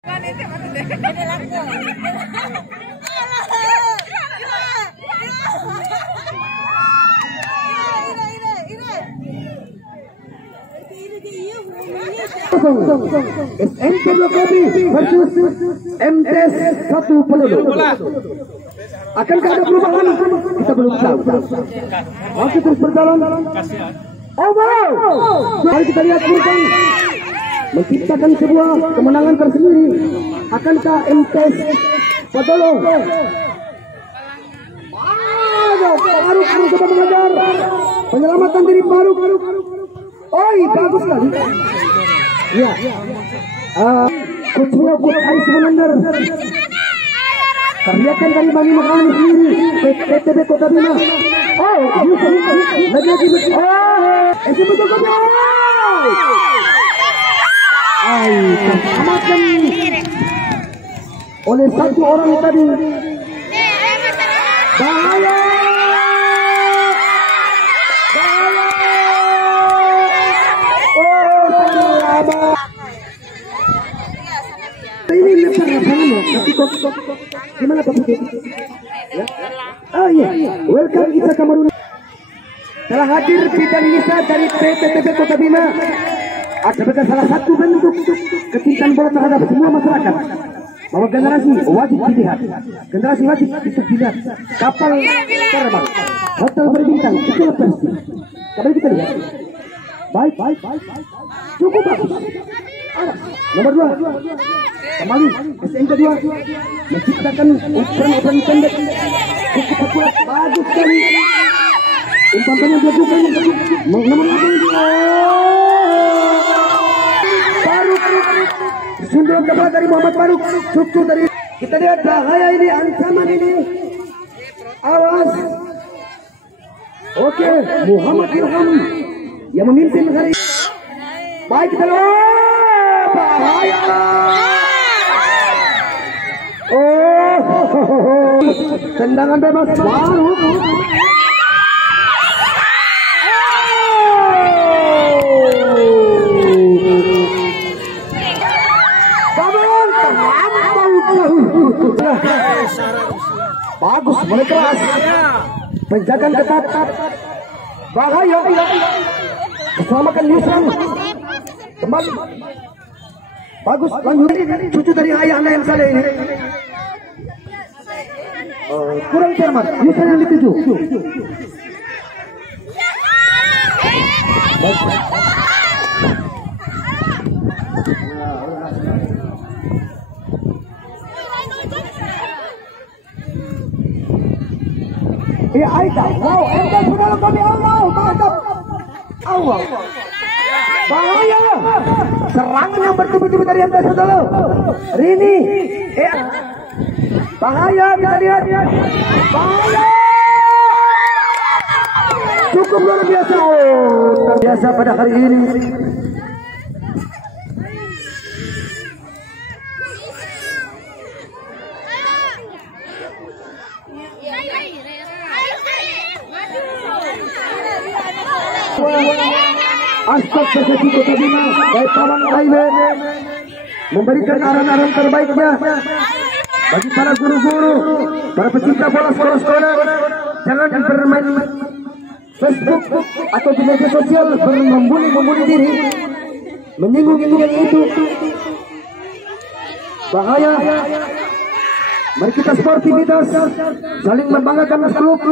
SMP Blokopi versus MTS 1 Pelulu. Akankah ada perubahan? Kita belum tahu. Masih terus berjalan. Oh wow! Mari kita lihat perubahan menciptakan sebuah kemenangan tersendiri. Akankah MTS Pelulu? Faruk mencoba mengejar. Penyelamatan diri Faruk. Oi, bagus sekali. Ya. Coachnya Coach Aris Munandar. Teriakan dari Bani Makani sendiri. PTB Kota Bima. Oh, Yusuf. Lagi-lagi. Oh, SMP Jokowi. Terselamatkan oleh satu orang tadi. Bahaya. Ini lepas tapi kok gimana Pak Putih? Ya. Oh iya, welcome Isa Kamarun. Telah hadir Bidan Nisa dari PTB Kota Bima. Sebagai salah satu bentuk kecintaan bola terhadap semua masyarakat. Bahwa generasi wajib dilihat, generasi wajib dilihat. Kapal terbang, hotel berbintang, itu lepas. Kembali kita lihat. Baik. Cukup bagus. Nomor 2. Kembali SMK 2 menciptakan ukuran pendek. Cukup kuat, bagus sekali. Umpannya dilakukan. Nomor 8. Faruk. Sundulan kepala dari Muhammad Faruk. Cukup dari. Kita lihat bahaya ini, ancaman ini. Awas. Oke, Muhammad Ilham yang memimpin hari. Baik, kita lihat. Bahaya. Oh, tendangan bebas baru. Bagus, mulai keras. Penjagaan ketat. Bahaya. Selamatkan Yusran. Kembali. Bagus, lanjut. Cucu dari ayah anda yang saleh ini. Kurang cermat. Yusran yang dituju. Ya Aida, wow, MTS sudah kami Allah, mantap. Allah. Bahaya. Serangan yang bertubi-tubi dari MTS dulu. Rini. Bahaya, kita lihat. Bahaya. Cukup luar biasa. Oh, biasa pada hari ini. Aspek PSSI Kota Bima dari Paman Highway memberikan arahan-arahan terbaiknya bagi para guru-guru, para pecinta bola sekolah-sekolah. Jangan bermain Facebook atau di media sosial membuli diri, menyinggung-nyinggung itu bahaya. Mari kita sportivitas, saling membanggakan klub,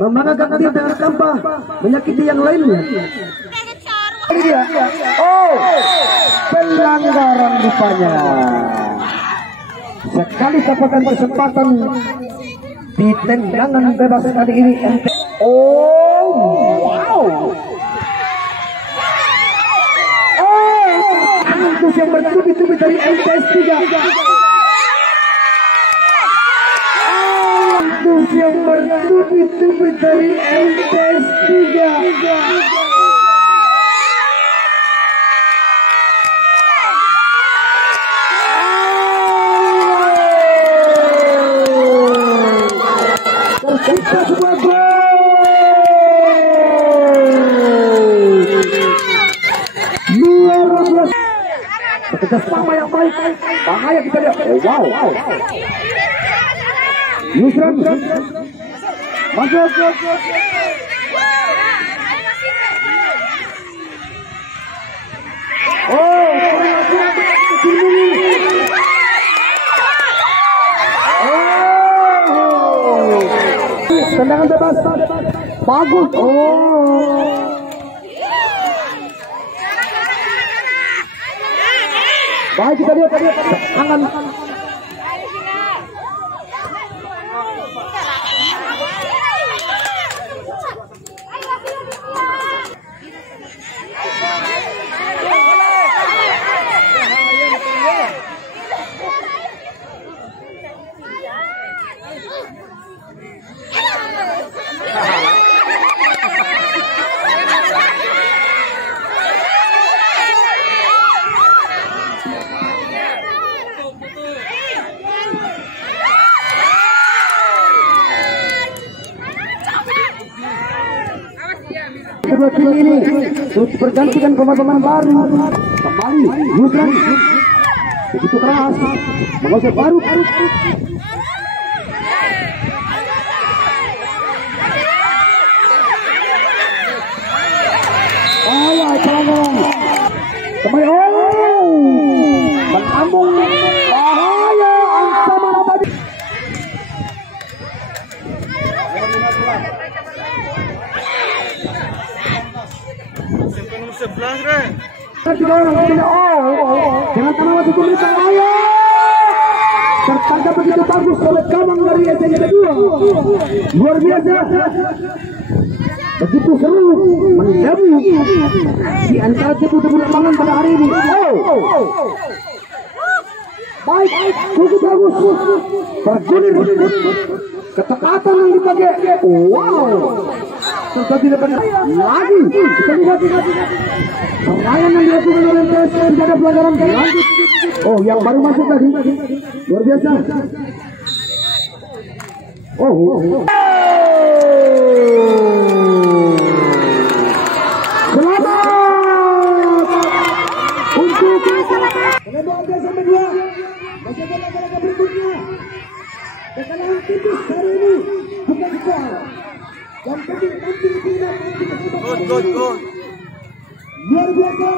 membanggakan tim dengan tanpa menyakiti yang lainnya. Oh, pelanggaran rupanya. Sekali dapatkan kesempatan di tendangan bebas kali ini. Oh, wow. Oh, antus yang bertubi-tubi dari MTS 3. Antus yang bertubi-tubi dari MTS 3. Kita semua luar biasa. Bekerja sama yang baik. Bahaya kita lihat. Wow. Yusran. Masuk. Tendangan bebas. Bagus. Baik kita lihat tangan. Kedua tim ini terus bergantikan pemain-pemain baru. Kembali Yusran begitu keras mengusir baru. Kembali menambung bahaya ancaman abadi. Jangan tanah masuk ke bahaya. Tertangkap begitu bagus oleh gawang dari SNY kedua. Luar biasa. Begitu seru mendamu di antara debu-debu lapangan pada hari ini. Baik, cukup bagus. Bergulir. Ketepatan yang dipakai. Wow. Terjadi depan lagi. Kita lihat. Permainan yang dilakukan oleh PSM menjaga pelanggaran lanjut. Oh, yang baru masuk tadi. Luar biasa. Selamat untuk Bola sampai 2. Masih ada laga berikutnya. Kekalahan tipis hari ini bukan skor. Yang penting tampil final. Luar biasa.